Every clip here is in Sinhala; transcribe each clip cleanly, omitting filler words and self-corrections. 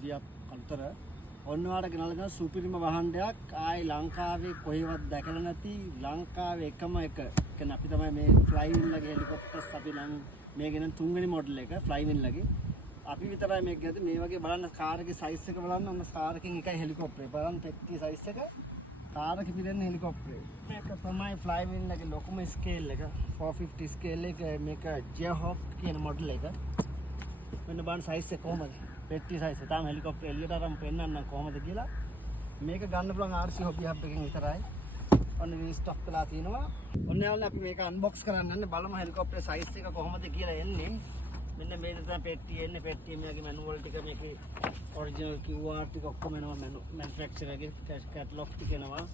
හොබියක් අතර ඔන්නවාට ගෙනල්ලා දෙන සුපිරිම වහණ්ඩයක් ආයි ලංකාවේ කොහෙවත් දැකලා නැති ලංකාවේ එකම එක කියන්නේ අපි තමයි මේ ෆ්ලයිවින් ලගේ හෙලිකොප්ටර්ස් අපි නම් මේ ගෙන තුන්වෙනි මොඩල් එක ෆ්ලයිවින් ලගේ අපි විතරයි මේක ගත්තේ මේ වගේ බලන්න කාර් එකේ සයිස් එක බලන්න ඔන්න කාර් එකෙන් එකයි හෙලිකොප්ටරේ බලන්න පෙට්ටි සයිස් එක කාර් එකේ පිරෙන හෙලිකොප්ටරේ මේක තමයි ෆ්ලයිවින් ලගේ ලොකුම ස්කේල් එක 450 ස්කේල් එක මේක ජෙහොක් කියන මොඩල් එක මෙන්න බලන්න සයිස් එක කොහමද පෙට්ටි සයිස් තාම හෙලිකොප්ටර් එළියට අරන් පෙන්නන්න කොහමද කියලා මේක ගන්න පුළුවන් RC හොබි හබ් එකෙන් විතරයි ඔන්න මේ ස්ටොක් කරලා තිනවා ඔන්න යාළුවනේ අපි මේක අන්බොක්ස් කරන්න යන්නේ බලමු හෙලිකොප්ටර් සයිස් එක කොහමද කියලා එන්නේ මෙන්න මේක තමයි පෙට්ටිය එන්නේ පෙට්ටිය මේකේ මැනුවල් ටික මේකේ ඔරිජිනල් QR ටික ඔක්කොම එනවා මැනුෆැක්චරර් ගේ කැටලොග් ටික එනවා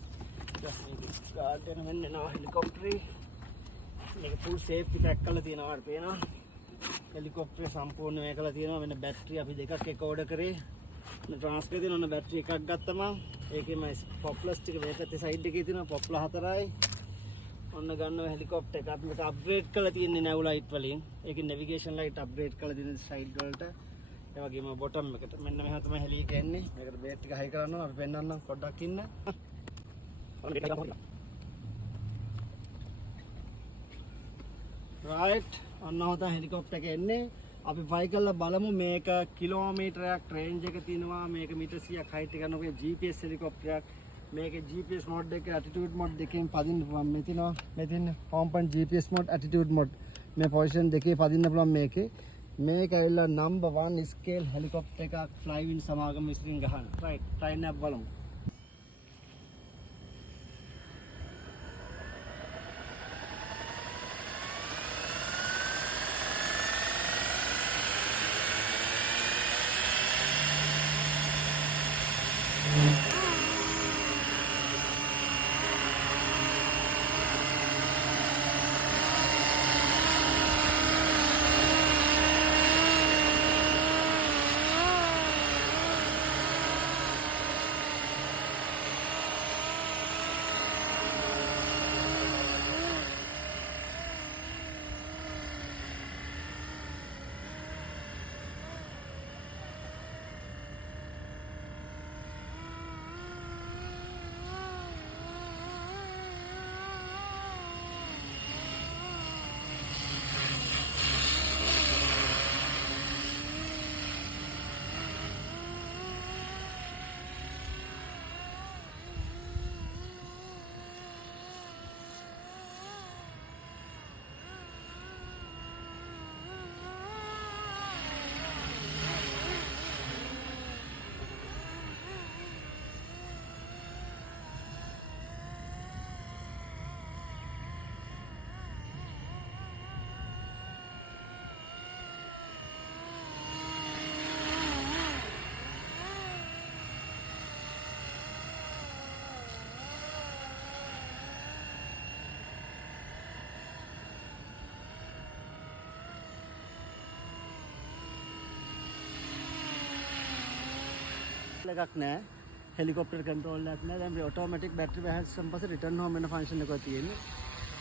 ගාඩන් මෙන්න එනවා හෙලිකොප්ටරේ මේක ෆුල් සේෆ්ටි පැක් කරලා තියෙනවා වඩ පේනවා හෙලිකොප්ටරේ සම්පූර්ණ මේකලා තියෙනවා මෙන්න බැටරි අපි දෙකක් එක ඕඩර් කරේ ට්‍රාන්ස්ෆර් දෙන ඔන්න බැටරි එකක් ගත්තම ඒකෙම පොප්ලස් ටික මේ පැත්තේ සයිඩ් එකේ තියෙනවා පොප්ලා 4යි ඔන්න ගන්නවා හෙලිකොප්ටර් එක අපි මේක අප්ග්‍රේඩ් කරලා තියෙන්නේ නැව් ලයිට් වලින් ඒකේ නැවිගේෂන් ලයිට් අප්ග්‍රේඩ් කරලා තියෙන සයිඩ් වලට ඒ වගේම බොටම් එකට මෙන්න මෙහෙම තමයි හෙලි එක එන්නේ මේකට බේට් ටික හයි කරනවා අපි පෙන්නන්නම් පොඩ්ඩක් ඉන්න රයිට් ඔන්න හොත හෙලිකොප්ටර් එක එන්නේ අපි ෆයි කරලා බලමු මේක කිලෝමීටරයක් රේන්ජ් එක තියෙනවා මේක මීටර් 100ක් හයිට් එක යනවා GPS හෙලිකොප්ටරයක් මේකේ GPS මොඩ් එක ඇටිටියුඩ් මොඩ් දෙකෙන් පදින්න පුළුවන් මෙතින home point GPS mode attitude mode මේ පොසිෂන් දෙකේ පදින්න පුළුවන් මේකේ මේක ඇවිල්ලා නම්බර් 1 ස්කේල් හෙලිකොප්ටර් එකක් ෆ්ලයිවින් සමාගම විසින් ගහන රයිට් ට්‍රයි නැප් බලමු එකක් නෑ හෙලිකොප්ටර් කන්ට්‍රෝල් එකක් නෑ දැන් මේ ඔටෝමැටික් බැටරි වැහැච්චන් පස්සේ රිටර්න් හෝම් වෙන ෆන්ක්ෂන් එකක් තියෙන්නේ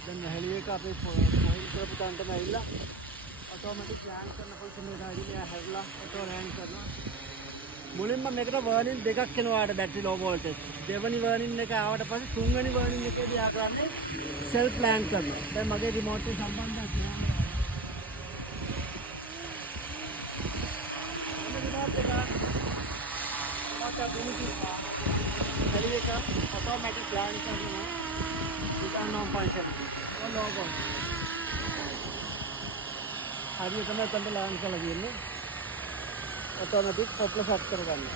දැන් හෙලි එක අපේ පොයින්ට් කරපු තැනටම ඇවිල්ලා ඔටෝමැටික් ලෑන්ඩ් කරන පොසිෂන් එකට ඇවිල්ලා හැරිලා ඔටෝ ලෑන්ඩ් කරනවා මුලින්ම මේකට වර්නින් දෙකක් එනවාට බැටරි ලෝ වෝල්ටේජ් දෙවෙනි වර්නින් එක ආවට පස්සේ තුන්වෙනි වර්නින් එකේදී ආ කරන්නේ සෙල්ෆ් ලෑන්ඩ් කරනවා දැන් මගේ රිමෝට් එක සම්බන්ධයක් automatic land करना रिटर्न ऑन फंक्शन और लॉग ऑन हर ये समय कंट्रोल लैंड का लगी है ऑटोमेटिक पॉपुलर सेट कर करना